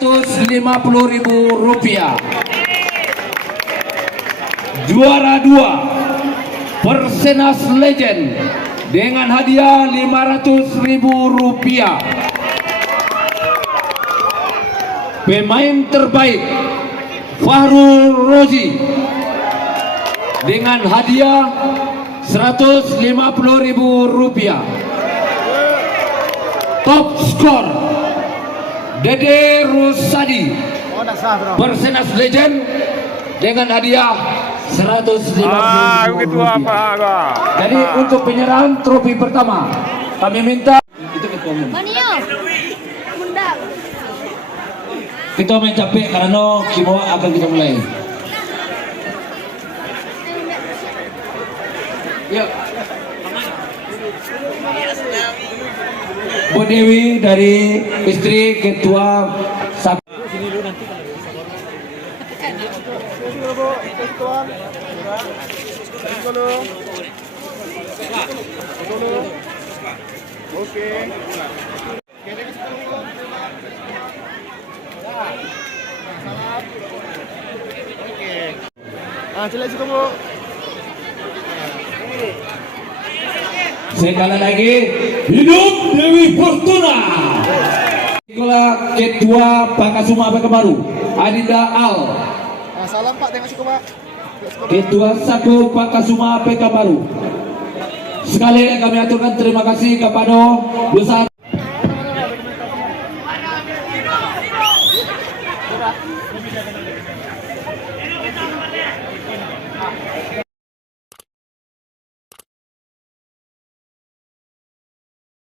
Rp150.000. Juara 2 Persenas Legend dengan hadiah Rp500.000. Pemain terbaik Fahrul Rozi dengan hadiah Rp150.000. Top skor Dede Rusadi Persenas Legend dengan hadiah Rp150.000. Jadi untuk penyerahan trofi pertama kami minta itu ketua umum. Kita main capek karena kita akan kita mulai. Yuk. Bu Dewi dari istri ketua Oke. Sila situ Bu. Sekali lagi hidup Dewi Fortuna. Ketua Pakasuma Baru Adinda Al. Salam Pak, terima kasih Pak. Ketua Saku Pakasuma PK Baru. Sekali kami aturkan terima kasih kepada Besar